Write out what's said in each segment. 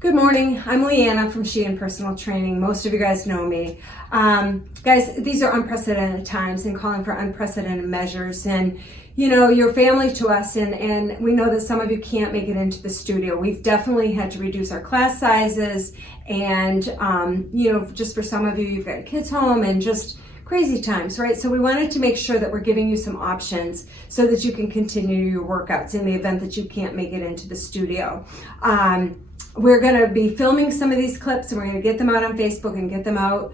Good morning, I'm Leanna from She and Personal Training. Most of you guys know me. Guys, these are unprecedented times and calling for unprecedented measures. And you know, you're family to us, and we know that some of you can't make it into the studio. We've definitely had to reduce our class sizes, and you know, just for some of you, you've got kids home and just crazy times, right? So we wanted to make sure that we're giving you some options so that you can continue your workouts in the event that you can't make it into the studio. We're going to be filming some of these clips, and we're going to get them out on Facebook and get them out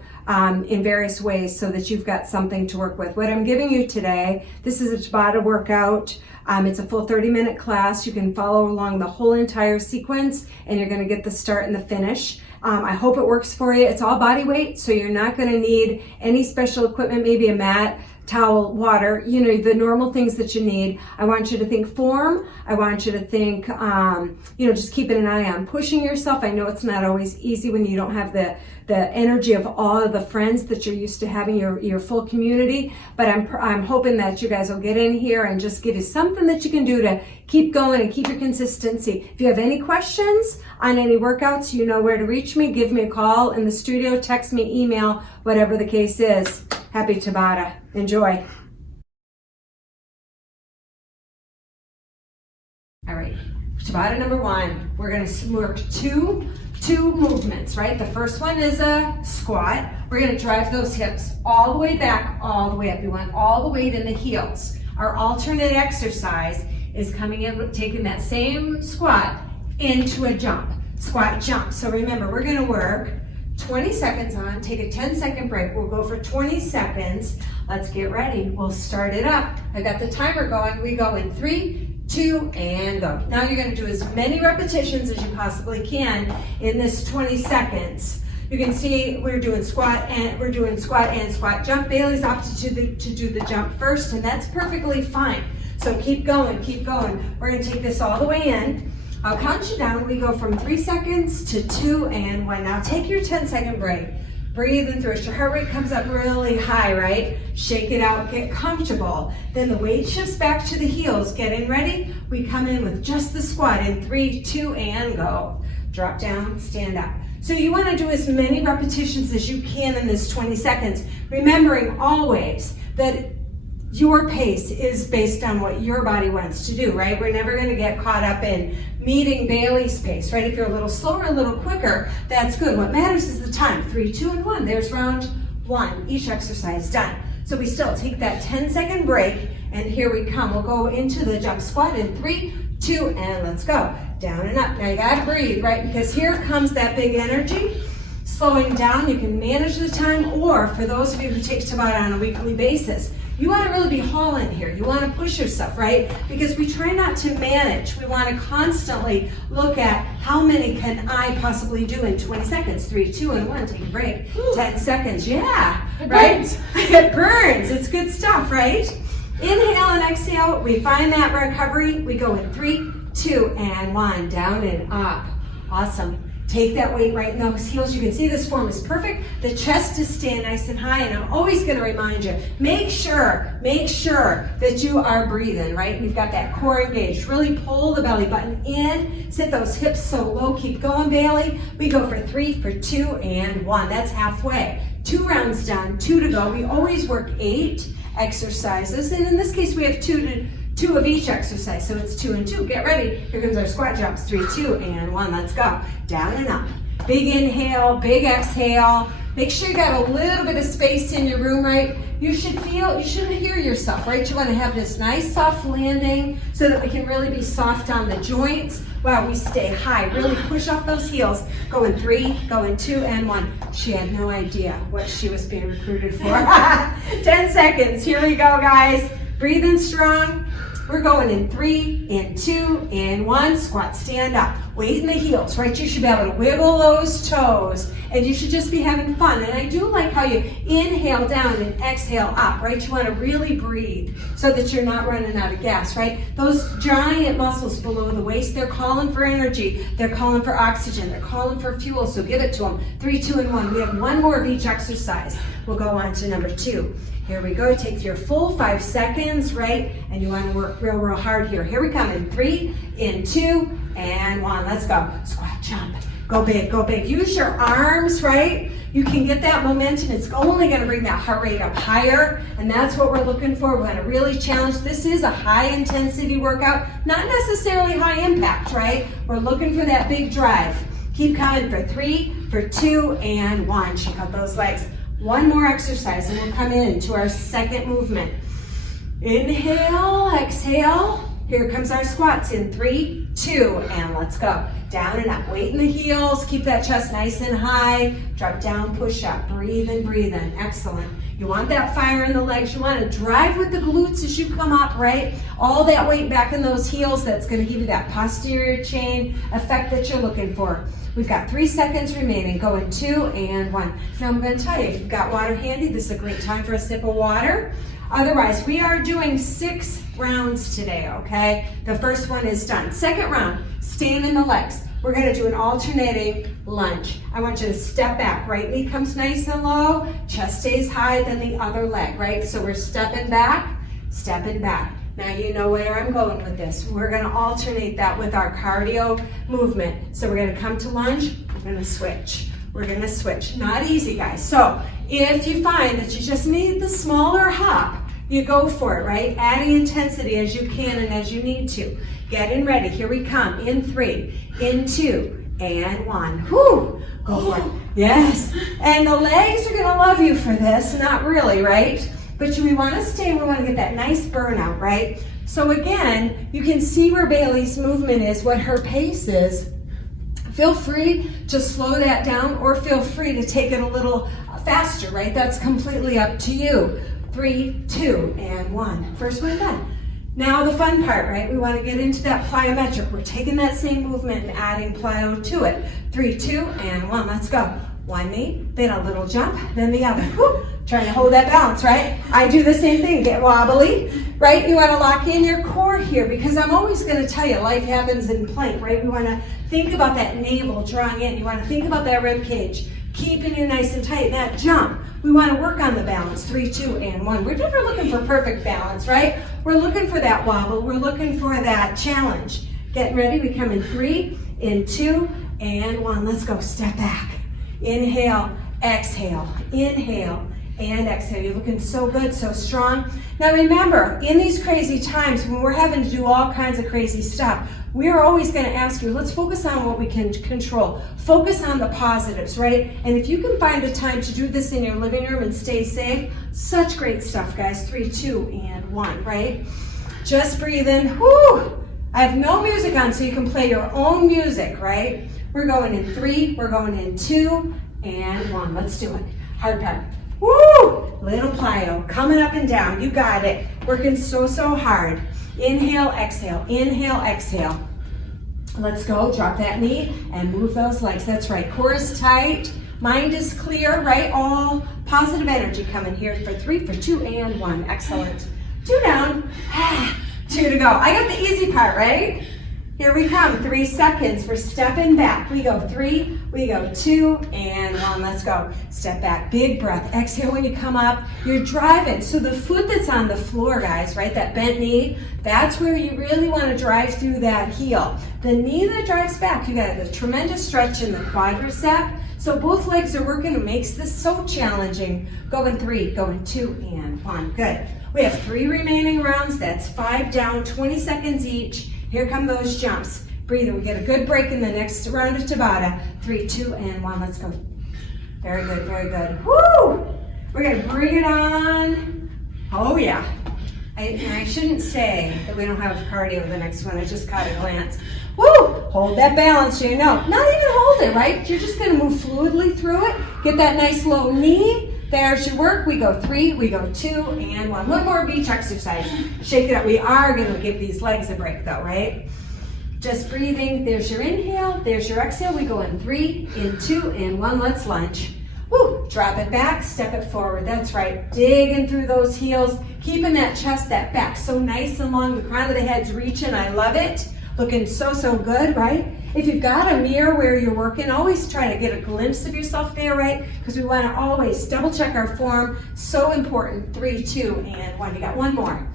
in various ways so that you've got something to work with. What I'm giving you today, this is a Tabata workout. It's a full 30-minute class. You can follow along the whole entire sequence, and you're going to get the start and the finish. I hope it works for you. It's all body weight, so you're not going to need any special equipment, maybe a mat, towel, water, you know, the normal things that you need. I want you to think form. I want you to think, you know, just keeping an eye on pushing yourself. I know it's not always easy when you don't have the energy of all of the friends that you're used to having, your full community, but I'm hoping that you guys will get in here and just give you something that you can do to keep going and keep your consistency. If you have any questions on any workouts, you know where to reach me. Give me a call in the studio, text me, email, whatever the case is. Happy Tabata. Enjoy. All right, Tabata number one. We're going to work two movements, right? The first one is a squat. We're going to drive those hips all the way back, all the way up. You want all the weight in the heels. Our alternate exercise is coming in, taking that same squat into a jump. Squat, jump. So remember, we're going to work 20 seconds on, take a 10-second break. We'll go for 20 seconds. Let's get ready. We'll start it up. I got the timer going. We go in 3, 2, and go. Now you're going to do as many repetitions as you possibly can in this 20 seconds. You can see we're doing squat and squat jump. Bailey's opted to do the jump first, and that's perfectly fine. So keep going, keep going. We're going to take this all the way in. I'll count you down. We go from 3 seconds to 2 and 1. Now take your 10-second break. Breathe in through it. Your heart rate comes up really high, right? Shake it out, get comfortable. Then the weight shifts back to the heels. Getting ready. We come in with just the squat in 3, 2, and go. Drop down, stand up. So you want to do as many repetitions as you can in this 20 seconds, remembering always that your pace is based on what your body wants to do, right? We're never going to get caught up in meeting Bailey's pace, right? If you're a little slower, a little quicker, that's good. What matters is the time. 3, 2, and 1. There's round 1. Each exercise done. So we still take that 10-second break, and here we come. We'll go into the jump squat in 3, 2, and let's go. Down and up. Now you gotta breathe, right? Because here comes that big energy. Slowing down, you can manage the time, or for those of you who take Tabata on a weekly basis, you want to really be hauling here. You want to push yourself, right? Because we try not to manage. We want to constantly look at how many can I possibly do in 20 seconds. 3, 2, and 1. Take a break. 10 seconds. Yeah, right? It burns. It's good stuff, right? Inhale and exhale. We find that recovery. We go in 3, 2, and 1. Down and up. Awesome. Take that weight right in those heels. You can see this form is perfect. The chest is staying nice and high, and I'm always going to remind you, make sure that you are breathing, right? You've got that core engaged. Really pull the belly button in. Sit those hips so low. Keep going, Bailey. We go for 3, for 2, and 1. That's halfway. 2 rounds done, 2 to go. We always work 8 exercises, and in this case, we have 2 of each exercise, so it's 2 and 2. Get ready. Here comes our squat jumps. 3, 2, and 1. Let's go. Down and up. Big inhale, big exhale. Make sure you got a little bit of space in your room, right? You shouldn't hear yourself, right? You want to have this nice soft landing so that we can really be soft on the joints while we stay high. Really push off those heels. Go in 3, go in 2, and 1. She had no idea what she was being recruited for. 10 seconds. Here we go, guys. Breathe in strong. We're going in 3, in 2, in 1. Squat, stand up. Weight in the heels, right? You should be able to wiggle those toes, and you should just be having fun. And I do like how you inhale down and exhale up, right? You want to really breathe so that you're not running out of gas, right? Those giant muscles below the waist, they're calling for energy. They're calling for oxygen. They're calling for fuel, so give it to them. 3, 2, and 1. We have 1 more of each exercise. We'll go on to number 2. Here we go. Take your full 5 seconds, right? And you want to work real, real hard here. Here we come in 3, in 2, and 1. Let's go. Squat, jump. Go big, go big. Use your arms, right? You can get that momentum. It's only gonna bring that heart rate up higher, and that's what we're looking for. We're gonna really challenge. This is a high intensity workout, not necessarily high impact, right? We're looking for that big drive. Keep coming for 3, for 2, and 1. Check out those legs. One more exercise, and we'll come into our second movement. Inhale, exhale. Here comes our squats in 3, 2, and let's go. Down and up, weight in the heels, keep that chest nice and high. Drop down, push up, breathe in, breathe in. Excellent. You want that fire in the legs. You want to drive with the glutes as you come up, right? All that weight back in those heels, that's going to give you that posterior chain effect that you're looking for. We've got 3 seconds remaining. Going 2 and 1. Now I'm going to tell you, if you've got water handy, this is a great time for a sip of water. Otherwise, we are doing 6 rounds today, okay? The first one is done. Second round, stand in the legs. We're gonna do an alternating lunge. I want you to step back. Right knee comes nice and low, chest stays high, then the other leg, right? So we're stepping back, stepping back. Now you know where I'm going with this. We're gonna alternate that with our cardio movement. So we're gonna come to lunge, we're gonna switch. We're gonna switch. Not easy, guys. So if you find that you just need the smaller hop, you go for it, right? Adding intensity as you can and as you need to. Getting ready. Here we come. In 3, in 2, and 1. Whew. Go for it. Yes. And the legs are gonna love you for this. Not really, right? But we wanna stay, we wanna get that nice burnout, right? So again, you can see where Bailey's movement is, what her pace is. Feel free to slow that down or feel free to take it a little faster, right? That's completely up to you. 3, 2, and 1. First one done. Now the fun part, right? We want to get into that plyometric. We're taking that same movement and adding plyo to it. 3, 2, and 1. Let's go. One knee, then a little jump, then the other. Whew. Trying to hold that balance, right? I do the same thing. Get wobbly, right? You want to lock in your core here because I'm always going to tell you life happens in plank, right? We want to think about that navel drawing in. You want to think about that rib cage, keeping you nice and tight. That jump. We want to work on the balance. 3, 2, and 1. We're never looking for perfect balance, right? We're looking for that wobble. We're looking for that challenge. Getting ready. We come in 3, in 2, and 1. Let's go. Step back. Inhale, exhale, inhale, and exhale. You're looking so good, so strong. Now remember, in these crazy times when we're having to do all kinds of crazy stuff, we're always going to ask you, let's focus on what we can control. Focus on the positives, right? And if you can find a time to do this in your living room and stay safe, such great stuff, guys. 3, 2, and 1, right? Just breathe in. Whoo! I have no music on, so you can play your own music, right? We're going in 3, we're going in 2, and 1. Let's do it. Hard part. Woo! Little plyo, coming up and down. You got it. Working so, so hard. Inhale, exhale, inhale, exhale. Let's go. Drop that knee and move those legs. That's right. Core is tight. Mind is clear, right? All positive energy coming here for 3, for 2, and 1. Excellent. 2 down. 2 to go. I got the easy part, right? Here we come. 3 seconds. We're stepping back. We go 3, we go 2, and 1. Let's go. Step back. Big breath. Exhale when you come up. You're driving. So the foot that's on the floor, guys, right? That bent knee, that's where you really want to drive through that heel. The knee that drives back, you got a tremendous stretch in the quadricep. So both legs are working. It makes this so challenging. Going 3, going 2, and 1. Good. We have 3 remaining rounds. That's 5 down, 20 seconds each. Here come those jumps. Breathe. We get a good break in the next round of Tabata. 3, 2, and 1. Let's go. Very good, very good. Woo! We're going to bring it on. Oh, yeah. I shouldn't say that we don't have cardio the next one. I just caught a glance. Woo! Hold that balance, you know. Not even hold it, right? You're just going to move fluidly through it. Get that nice low knee. There's your work. We go 3, we go 2, and 1. One more beach exercise. Shake it up. We are going to give these legs a break though, right? Just breathing. There's your inhale. There's your exhale. We go in 3, in 2, and 1. Let's lunge. Woo! Drop it back, step it forward. That's right. Digging through those heels. Keeping that chest, that back so nice and long. The crown of the head's reaching. I love it. Looking so, so good, right? If you've got a mirror where you're working, always try to get a glimpse of yourself there, right? Because we want to always double check our form. So important. 3, 2, and 1. You got one more.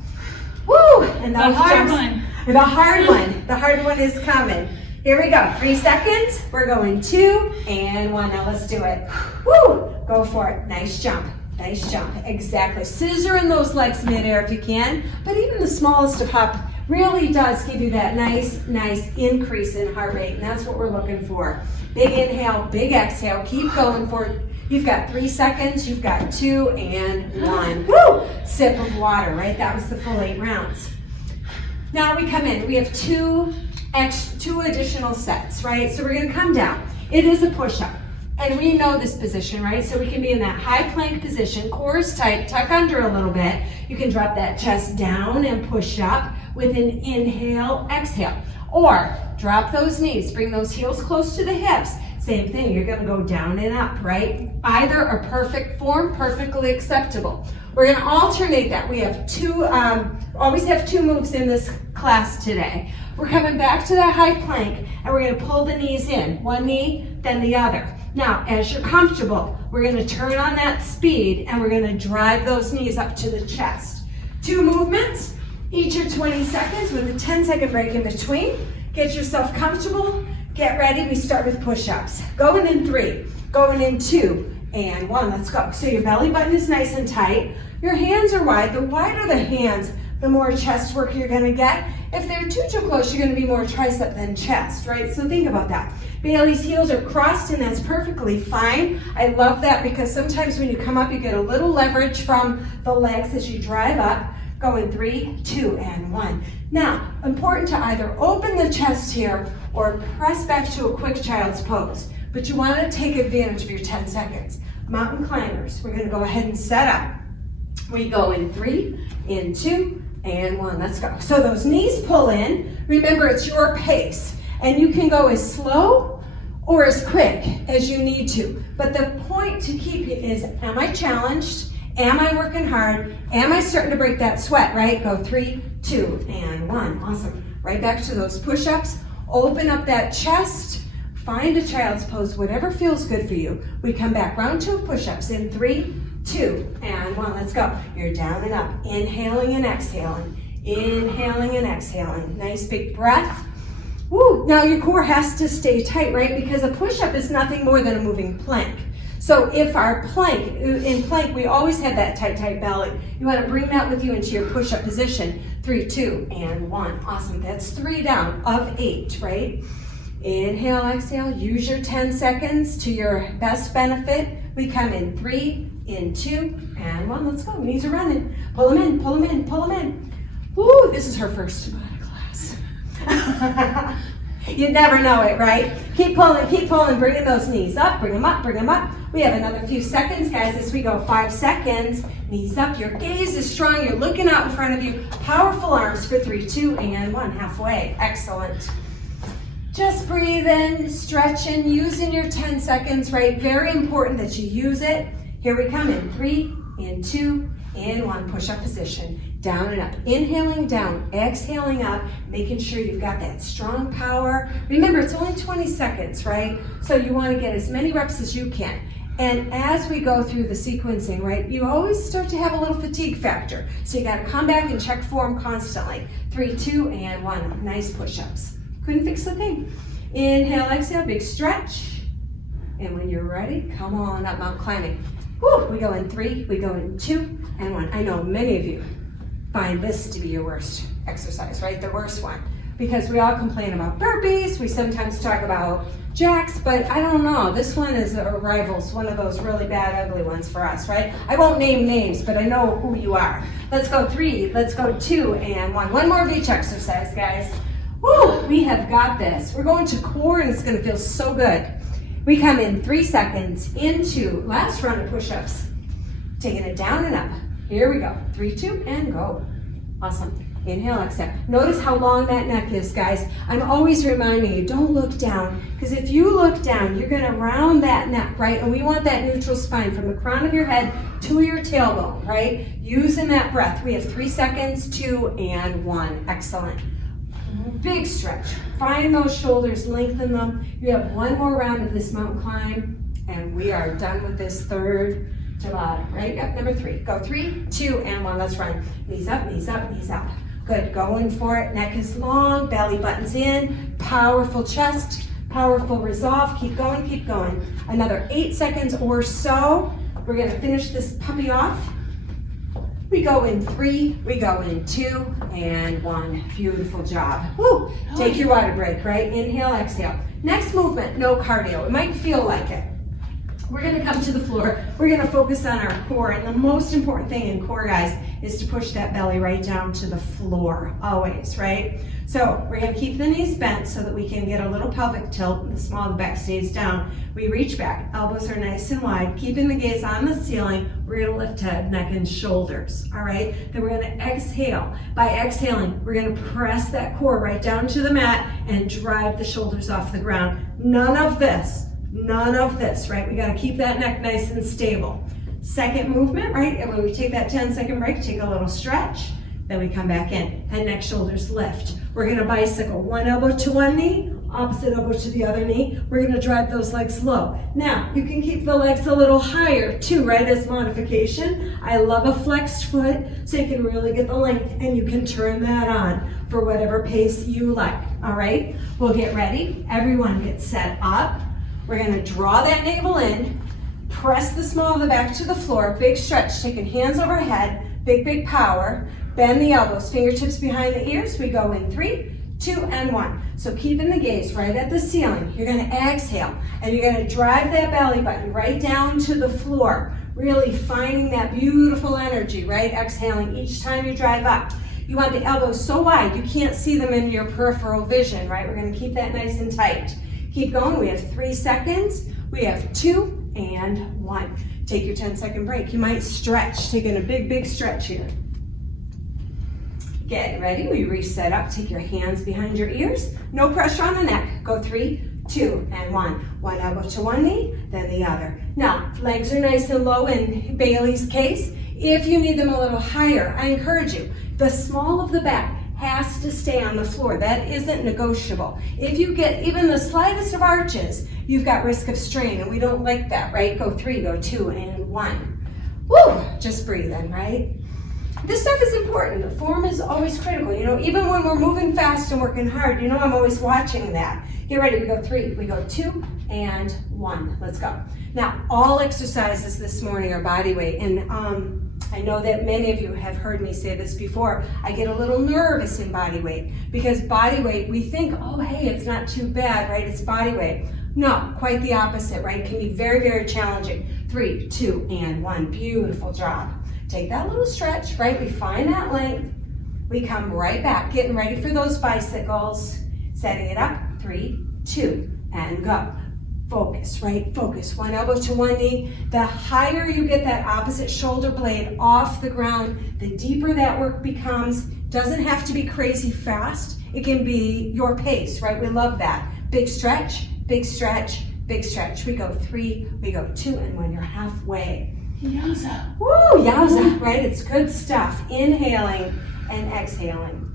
Woo! And the hard one. The hard one. The hard one is coming. Here we go. 3 seconds. We're going 2 and 1. Now let's do it. Woo! Go for it. Nice jump. Nice jump. Exactly. Scissor in those legs midair if you can. But even the smallest of hop really does give you that nice increase in heart rate. And that's what we're looking for. Big inhale, big exhale. Keep going for it. You've got 3 seconds. You've got 2 and 1. Woo! Sip of water, right? That was the full 8 rounds. Now we come in. We have two additional sets, right? So we're going to come down. It is a push-up. And we know this position, right? So we can be in that high plank position, core is tight, tuck under a little bit. You can drop that chest down and push up with an inhale, exhale. Or drop those knees, bring those heels close to the hips. Same thing, you're gonna go down and up, right? Either a perfect form, perfectly acceptable. We're gonna alternate that. We have always have 2 moves in this class today. We're coming back to that high plank and we're gonna pull the knees in. One knee, then the other. Now, as you're comfortable, we're gonna turn on that speed and we're gonna drive those knees up to the chest. 2 movements, each are 20 seconds with a 10-second break in between. Get yourself comfortable, get ready. We start with push-ups. Going in 3, going in 2, and 1, let's go. So your belly button is nice and tight. Your hands are wide. The wider the hands, the more chest work you're gonna get. If they're too close, you're gonna be more tricep than chest, right? So think about that. Bailey's heels are crossed and that's perfectly fine. I love that because sometimes when you come up, you get a little leverage from the legs as you drive up. Go in 3, 2, and 1. Now, important to either open the chest here or press back to a quick child's pose. But you wanna take advantage of your 10 seconds. Mountain climbers, we're gonna go ahead and set up. We go in 3, in 2, and 1, let's go. So those knees pull in. Remember, it's your pace. And you can go as slow or as quick as you need to. But the point to keep it is, am I challenged? Am I working hard? Am I starting to break that sweat, right? Go 3, 2, and 1. Awesome. Right back to those push-ups. Open up that chest. Find a child's pose, whatever feels good for you. We come back, round 2 of push-ups in 3, 2, and 1. Let's go. You're down and up. Inhaling and exhaling. Inhaling and exhaling. Nice big breath. Woo. Now your core has to stay tight, right? Because a push-up is nothing more than a moving plank. So if our in plank, we always have that tight belly. You want to bring that with you into your push-up position. 3, 2, and 1. Awesome. That's 3 down of 8, right? Inhale, exhale. Use your 10 seconds to your best benefit. We come in 3, in 2, and 1. Let's go. Knees are running. Pull them in, pull them in, pull them in. Woo, this is her first Tabata class. You never know it, right? Keep pulling, bringing those knees up, bring them up, bring them up. We have another few seconds, guys, as we go 5 seconds. Knees up, your gaze is strong, you're looking out in front of you. Powerful arms for 3, 2, and 1, halfway. Excellent. Just breathe in, stretching, using your 10 seconds, right? Very important that you use it. Here we come in 3, in 2, in 1, push-up position. Down and up. Inhaling down, exhaling up, making sure you've got that strong power. Remember, it's only 20 seconds, right? So you want to get as many reps as you can. And as we go through the sequencing, right, you always start to have a little fatigue factor. So you got to come back and check form constantly. 3, 2, and 1. Nice push-ups. Couldn't fix the thing. Inhale, exhale, big stretch. And when you're ready, come on up, mountain climbing. Woo, we go in 3, we go in 2, and 1. I know many of you find this to be your worst exercise, right? The worst one. Because we all complain about burpees, we sometimes talk about jacks, but I don't know. This one is a rivals, one of those really bad, ugly ones for us, right? I won't name names, but I know who you are. Let's go 3, let's go 2, and 1. One more of each exercise, guys. Woo, we have got this. We're going to core and it's gonna feel so good. We come in 3 seconds, into last round of push-ups. Taking it down and up. Here we go. 3, 2, and go. Awesome. Inhale, exhale. Notice how long that neck is, guys. I'm always reminding you, don't look down, because if you look down, you're gonna round that neck, right? And we want that neutral spine from the crown of your head to your tailbone, right? Using that breath. We have 3 seconds, 2, and 1. Excellent. Big stretch. Find those shoulders, lengthen them. You have 1 more round of this mountain climb, and we are done with this third Tabata, right? Yep, number 3. Go 3, 2, and 1. Let's run. Knees up, knees up, knees up. Good, going for it. Neck is long, belly buttons in, powerful chest, powerful resolve. Keep going, keep going. Another 8 seconds or so. We're gonna finish this puppy off. We go in 3, we go in 2, and 1. Beautiful job. Woo! Take your water break, right? Inhale, exhale. Next movement, no cardio. It might feel like it. We're gonna come to the floor. We're gonna focus on our core, and the most important thing in core, guys, is to push that belly right down to the floor, always, right? So we're gonna keep the knees bent so that we can get a little pelvic tilt, and the small of the back stays down. We reach back, elbows are nice and wide, keeping the gaze on the ceiling. We're gonna lift head, neck, and shoulders, all right? Then we're gonna exhale. By exhaling, we're gonna press that core right down to the mat and drive the shoulders off the ground. None of this, right? We gotta keep that neck nice and stable. Second movement, right? And when we take that 10-second break, take a little stretch, then we come back in. Head, neck, shoulders, lift. We're gonna bicycle. One elbow to one knee, opposite elbow to the other knee. We're gonna drive those legs low. Now, you can keep the legs a little higher too, right, as modification. I love a flexed foot, so you can really get the length, and you can turn that on for whatever pace you like, all right? We'll get ready. Everyone get set up. We're gonna draw that navel in, press the small of the back to the floor, big stretch, taking hands overhead, big power. Bend the elbows, fingertips behind the ears. We go in 3, 2, and 1. So keeping the gaze right at the ceiling. You're gonna exhale, and you're gonna drive that belly button right down to the floor, really finding that beautiful energy, right? Exhaling each time you drive up. You want the elbows so wide you can't see them in your peripheral vision, right? We're gonna keep that nice and tight. Keep going. We have 3 seconds. We have 2 and 1. Take your 10-second break. You might stretch, taking a big stretch here. Get ready. We reset up. Take your hands behind your ears. No pressure on the neck. Go 3, 2, and 1. One elbow to one knee, then the other. Now, legs are nice and low in Bailey's case. If you need them a little higher, I encourage you. The small of the back has to stay on the floor. That isn't negotiable. If you get even the slightest of arches, you've got risk of strain, and we don't like that, right? Go 3, go 2, and 1. Woo! Just breathe in, right? This stuff is important. The form is always critical. You know, even when we're moving fast and working hard, you know I'm always watching that. Get ready. We go 3, we go 2, and 1. Let's go. Now, all exercises this morning are body weight, and I know that many of you have heard me say this before. I get a little nervous in body weight because body weight, we think, oh, hey, it's not too bad, right? It's body weight. No, quite the opposite, right? It can be very challenging. 3, 2, and 1. Beautiful job. Take that little stretch, right? We find that length. We come right back, getting ready for those bicycles. Setting it up. 3, 2, and go. Focus, right? Focus. One elbow to one knee. The higher you get that opposite shoulder blade off the ground, the deeper that work becomes. Doesn't have to be crazy fast. It can be your pace, right? We love that. Big stretch, big stretch, big stretch. We go 3, we go 2, and when you're halfway. Yowza. Woo, yowza, right? It's good stuff. Inhaling and exhaling.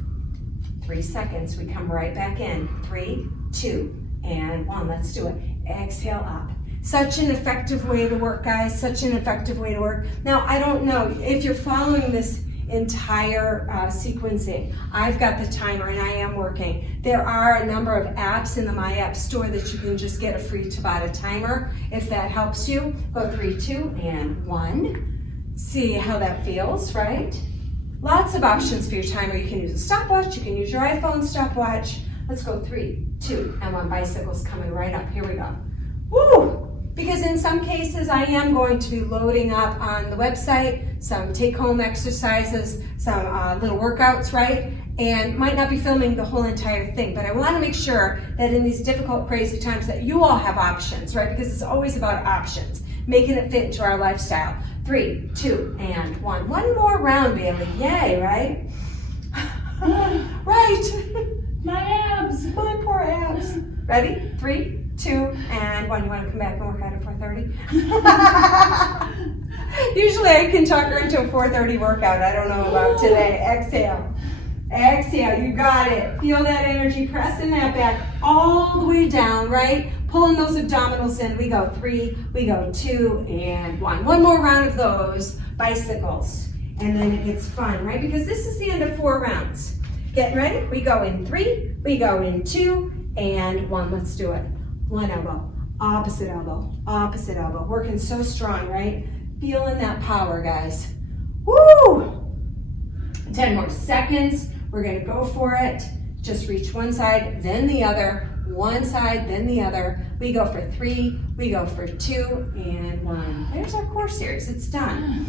3 seconds. We come right back in. 3, 2, and 1. Let's do it. Exhale up. Such an effective way to work, guys. Such an effective way to work. Now, I don't know if you're following this entire sequencing. I've got the timer and I am working. There are a number of apps in the My App store that you can just get a free Tabata timer if that helps you. Go 3, 2, and 1. See how that feels, right? Lots of options for your timer. You can use a stopwatch. You can use your iPhone stopwatch. Let's go 3, 2, and 1. Bicycle's coming right up. Here we go. Woo! Because in some cases, I am going to be loading up on the website some take-home exercises, some little workouts, right? And might not be filming the whole entire thing, but I want to make sure that in these difficult, crazy times that you all have options, right? Because it's always about options, making it fit into our lifestyle. 3, 2, and 1. One more round, Bailey. Yay, right? Right. My abs. My poor abs. Ready? 3, 2, and 1. You want to come back and work out at 4:30? Usually I can talk her into a 4:30 workout. I don't know about today. Exhale. Exhale. You got it. Feel that energy. Pressing that back all the way down, right? Pulling those abdominals in. We go 3, we go 2, and 1. One more round of those bicycles. and then it gets fun, right? Because this is the end of 4 rounds. Getting ready? We go in 3, we go in 2, and 1. Let's do it. One elbow, opposite elbow, opposite elbow. Working so strong, right? Feeling that power, guys. Woo! 10 more seconds. We're gonna go for it. Just reach one side, then the other. One side, then the other. We go for 3, we go for 2, and 1. There's our core series, it's done.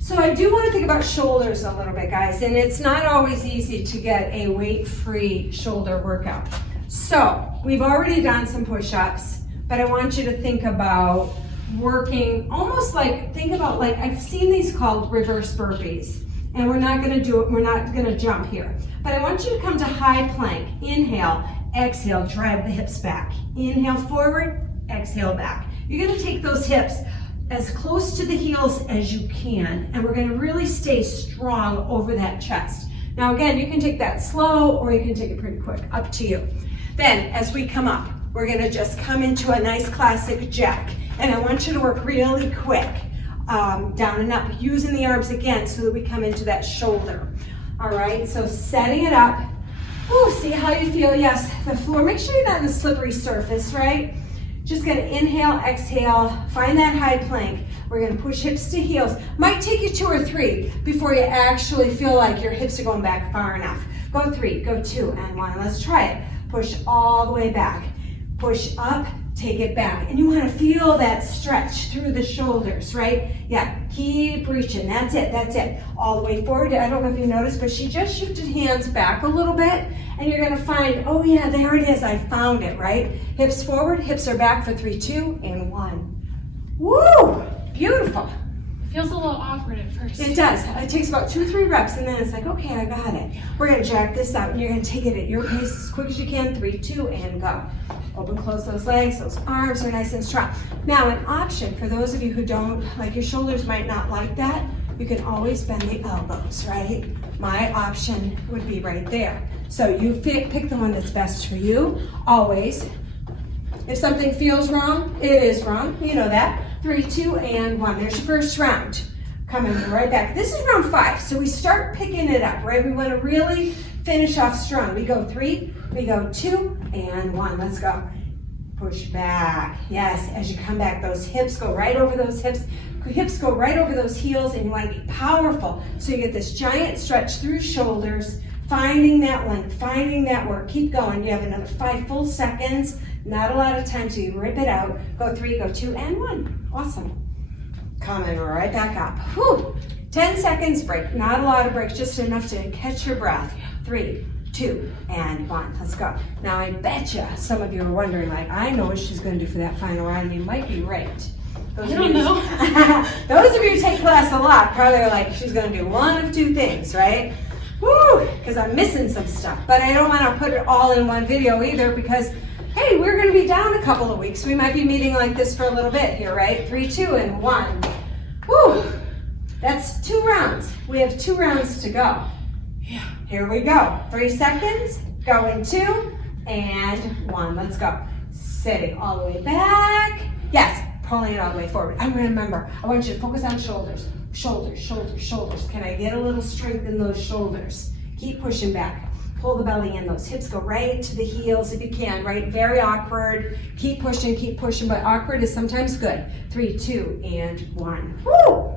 So I do want to think about shoulders a little bit, guys, and it's not always easy to get a weight-free shoulder workout. So we've already done some push-ups, but I want you to think about working almost like, think about like, I've seen these called reverse burpees, and we're not going to do it, we're not going to jump here. But I want you to come to high plank. Inhale, exhale, drive the hips back. Inhale forward, exhale back. You're going to take those hips as close to the heels as you can, and we're going to really stay strong over that chest. Now again, you can take that slow or you can take it pretty quick, up to you. Then as we come up, we're going to just come into a nice classic jack, and I want you to work really quick, down and up, using the arms again so that we come into that shoulder. All right, so setting it up. Ooh, see how you feel. Yes, the floor, make sure you're not on the slippery surface, right? Just gonna inhale, exhale, find that high plank. We're gonna push hips to heels. Might take you 2 or 3 before you actually feel like your hips are going back far enough. Go 3, go 2, and 1. Let's try it. Push all the way back. Push up, take it back. And you wanna feel that stretch through the shoulders, right? Yeah, keep reaching, that's it, that's it. All the way forward. I don't know if you noticed, but she just shifted hands back a little bit, and you're gonna find, oh yeah, there it is, I found it, right? Hips forward, hips are back for 3, 2, and 1. Woo, beautiful. Feels a little awkward at first. It does. It takes about 2 or 3 reps, and then it's like, okay, I got it. We're gonna jack this out, and you're gonna take it at your pace as quick as you can. 3, 2, and go. Open, close those legs. Those arms are nice and strong. Now, an option for those of you who don't, like your shoulders might not like that, you can always bend the elbows, right? My option would be right there. So you pick the one that's best for you, always. If something feels wrong, it is wrong. You know that. 3, 2, and 1. There's your first round. Coming right back. This is round 5, so we start picking it up, right? We want to really finish off strong. We go 3, we go 2, and 1. Let's go. Push back. Yes, as you come back, those hips go right over those hips. Hips go right over those heels, and you want to be powerful. So you get this giant stretch through shoulders, finding that length, finding that work. Keep going. You have another 5 full seconds. Not a lot of time, so you rip it out. Go 3, go 2, and 1. Awesome. Coming right back up. Whew. 10 seconds break. Not a lot of breaks, just enough to catch your breath. 3, 2, and 1. Let's go. Now I betcha some of you are wondering, like, I know what she's going to do for that final round. You might be right. I don't know. Those of you who take class a lot probably are like, she's going to do one of 2 things, right? Woo! Because I'm missing some stuff. But I don't want to put it all in one video either, because hey, we're going to be down a couple of weeks. We might be meeting like this for a little bit here, right? 3, 2, and 1. Woo! That's 2 rounds. We have 2 rounds to go. Yeah. Here we go. 3 seconds. Go in 2 and 1. Let's go. Sitting all the way back. Yes, pulling it all the way forward. And remember, I want you to focus on shoulders. Shoulders, shoulders, shoulders. Can I get a little strength in those shoulders? Keep pushing back. Pull the belly in. Those hips go right to the heels if you can, right? Very awkward. Keep pushing, but awkward is sometimes good. 3, 2, and 1. Woo!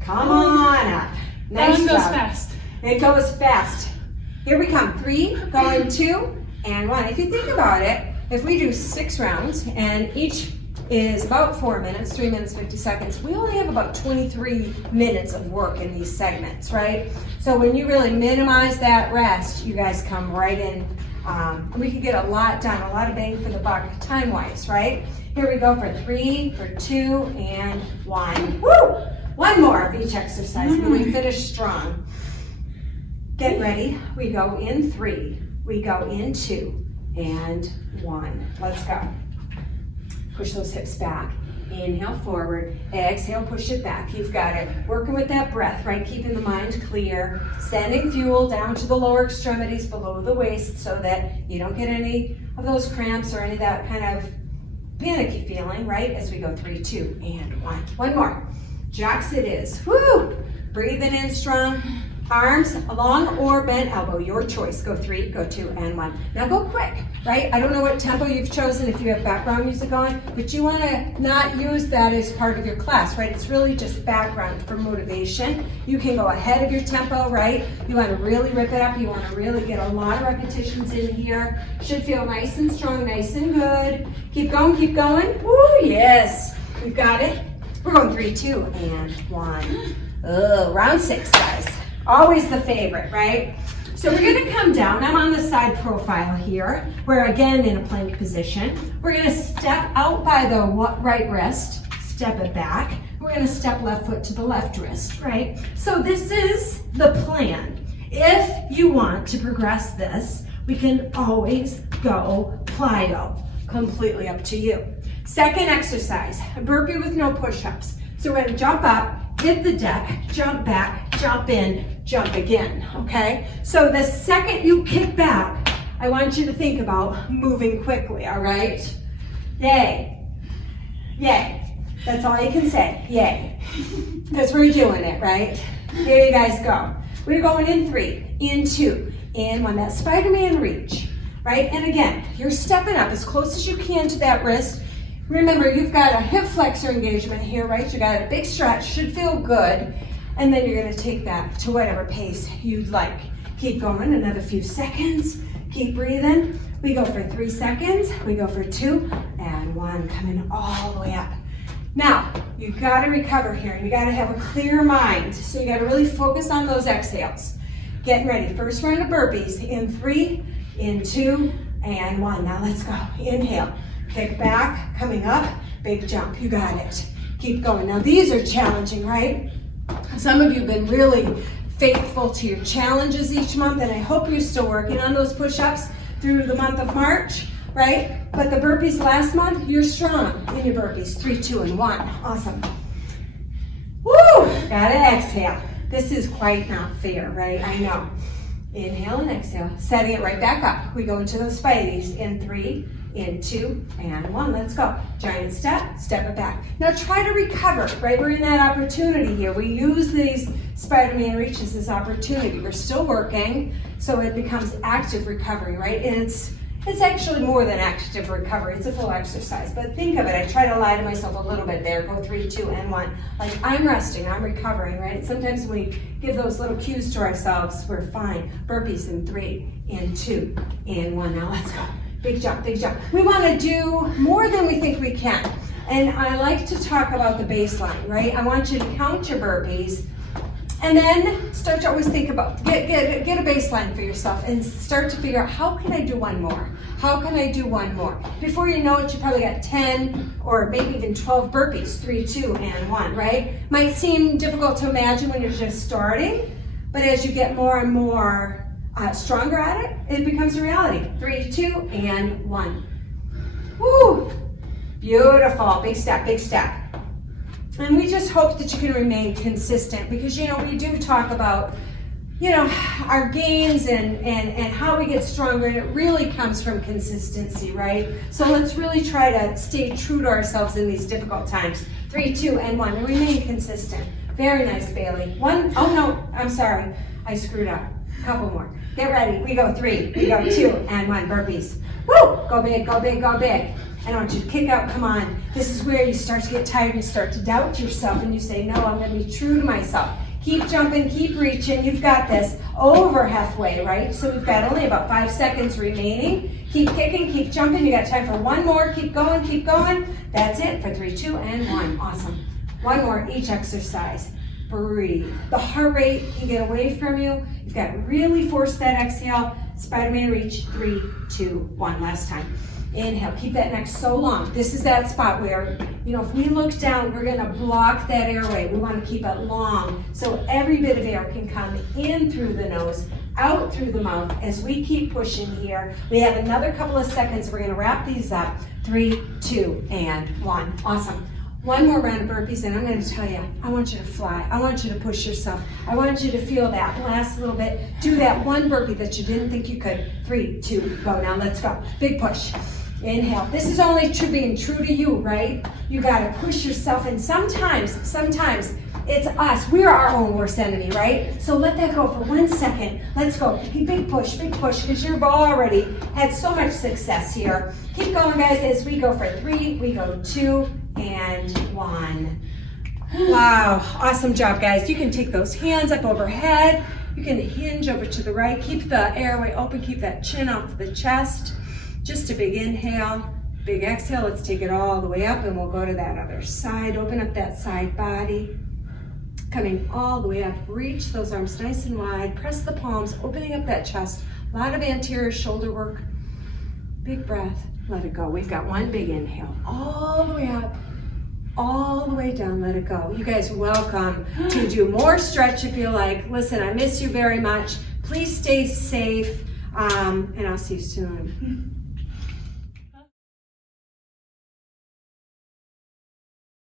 Come on up. Nice That one job. goes fast. It goes fast. Here we come. 3, going 2, and 1. If you think about it, if we do 6 rounds and each is about 4 minutes, 3 minutes, 50 seconds, we only have about 23 minutes of work in these segments, right? So when you really minimize that rest, you guys come right in. We can get a lot done, a lot of bang for the buck time-wise, right? Here we go for 3, for 2, and 1. Woo! 1 more of each exercise, and then we finish strong. Get ready. We go in 3, we go in 2, and 1. Let's go. Push those hips back. Inhale forward. Exhale, push it back. You've got it. Working with that breath, right? Keeping the mind clear. Sending fuel down to the lower extremities below the waist so that you don't get any of those cramps or any of that kind of panicky feeling, right? As we go 3, 2, and 1. 1 more. Jacks it is. Woo! Breathing in strong. Arms long or bent elbow, your choice. Go 3, go 2, and 1. Now go quick, right? I don't know what tempo you've chosen if you have background music on, but you want to not use that as part of your class, right? It's really just background for motivation. You can go ahead of your tempo, right? You want to really rip it up. You want to really get a lot of repetitions in here. Should feel nice and strong, nice and good. Keep going, keep going. Woo, yes. We've got it. We're going 3, 2, and 1. Oh, round 6, guys. Always the favorite, right? So we're gonna come down. I'm on the side profile here. We're again in a plank position. We're gonna step out by the right wrist, step it back. We're gonna step left foot to the left wrist, right? So this is the plan. If you want to progress this, we can always go plyo. Completely up to you. Second exercise, a burpee with no push-ups. So we're gonna jump up, hit the deck, jump back, jump in, jump again, okay? So the second you kick back, I want you to think about moving quickly, all right? Yay, yay. That's all you can say, yay. Because we're doing it, right? Here you guys go. We're going in 3, in 2, in 1. That Spider-Man reach, right? And again, you're stepping up as close as you can to that wrist. Remember, you've got a hip flexor engagement here, right? You got a big stretch, should feel good. And then you're gonna take that to whatever pace you'd like. Keep going, another few seconds. Keep breathing. We go for 3 seconds. We go for 2 and 1, coming all the way up. Now, you've gotta recover here. You gotta have a clear mind. So you gotta really focus on those exhales. Getting ready, first round of burpees. In 3, in 2, and 1. Now let's go, inhale. Kick back, coming up, big jump, you got it. Keep going. Now these are challenging, right? Some of you have been really faithful to your challenges each month, and I hope you're still working on those push-ups through the month of March, right? But the burpees last month, you're strong in your burpees. 3, 2, and 1, awesome. Woo, gotta exhale. This is quite not fair, right? I know. Inhale and exhale, setting it right back up. We go into those Spideys in 3, in 2, and 1. Let's go. Giant step, step it back. Now try to recover, right? We're in that opportunity here. We use these Spider-Man reaches as opportunity. We're still working, so it becomes active recovery, right? And it's actually more than active recovery. It's a full exercise. But think of it, I try to lie to myself a little bit there. Go 3, 2, and 1. Like I'm resting, I'm recovering, right? Sometimes when we give those little cues to ourselves, we're fine. Burpees in 3, in 2, in 1. Now let's go. Big jump, big jump. We want to do more than we think we can. And I like to talk about the baseline, right? I want you to count your burpees and then start to always think about, get a baseline for yourself and start to figure out, how can I do one more? How can I do one more? Before you know it, you probably got 10 or maybe even 12 burpees, 3, 2, and 1, right? Might seem difficult to imagine when you're just starting, but as you get more and more stronger at it, it becomes a reality. 3, 2, and 1. Woo! Beautiful. Big step, big step. And we just hope that you can remain consistent because, you know, we do talk about, you know, our gains and how we get stronger, and it really comes from consistency, right? So let's really try to stay true to ourselves in these difficult times. 3, 2, and 1, and remain consistent. Very nice, Bailey. 1, oh no, I'm sorry. I screwed up. A couple more. Get ready. We go 3, we go 2, and 1. Burpees. Woo! Go big, go big, go big. I want you to kick out, come on. This is where you start to get tired, you start to doubt yourself, and you say, no, I'm gonna be true to myself. Keep jumping, keep reaching, you've got this. Over halfway, right? So we've got only about 5 seconds remaining. Keep kicking, keep jumping, you got time for 1 more, keep going, keep going. That's it for 3, 2, and 1, awesome. 1 more each exercise. Breathe. The heart rate can get away from you. You've got to really force that exhale. Spider-Man reach, 3, 2, 1. Last time. Inhale, keep that neck so long. This is that spot where, you know, if we look down, we're gonna block that airway. We wanna keep it long so every bit of air can come in through the nose, out through the mouth. As we keep pushing here, we have another couple of seconds. We're gonna wrap these up. 3, 2, and 1. Awesome. 1 more round of burpees, and I'm going to tell you, I want you to fly. I want you to push yourself. I want you to feel that last little bit. Do that 1 burpee that you didn't think you could. 3, 2, go. Now let's go. Big push. Inhale. This is only being true to you, right? You gotta push yourself, and sometimes it's us. We are our own worst enemy, right? So let that go for 1 second. Let's go. Big push, because you've already had so much success here. Keep going, guys, as we go for 3, we go 2 and 1. Wow, awesome job, guys. You can take those hands up overhead. You can hinge over to the right. Keep the airway open. Keep that chin off the chest. Just a big inhale, big exhale. Let's take it all the way up, and we'll go to that other side. Open up that side body. Coming all the way up. Reach those arms nice and wide. Press the palms, opening up that chest. A lot of anterior shoulder work. Big breath. Let it go. We've got one big inhale. All the way up. All the way down, let it go. You guys, welcome to do more stretch if you like. Listen, I miss you very much. Please stay safe, and I'll see you soon.